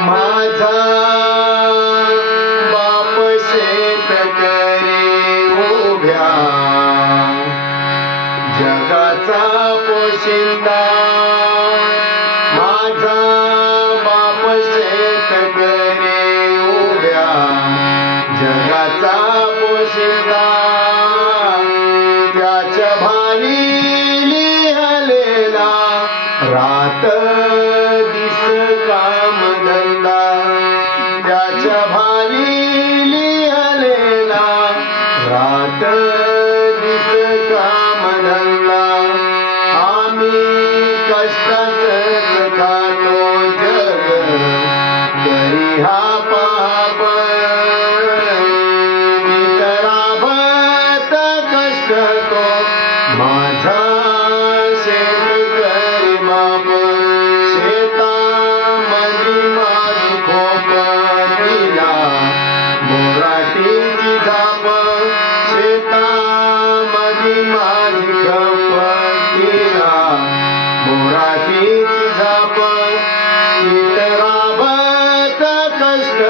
माझा बाप शेतकरी उभ्या जगाचा पोशिंदा. माझा बाप शेतकरी उभ्या जगाचा पोशिंदा. त्याच्या भावी लिहलेला रात दिस कामधंदा. त्याच्या भावी लिहलेला रात दिस कामधंदा. आम्ही कष्टाचंच खातो जग तरी हा पाप. इतराभत कष्ट तो माझा शेतकरी बाप. शेतामधी माझी खोप तिला मोराटीची झाप. शेतामधी माझी खोप तिला मोराटीची झाप. इतराभत कष्ट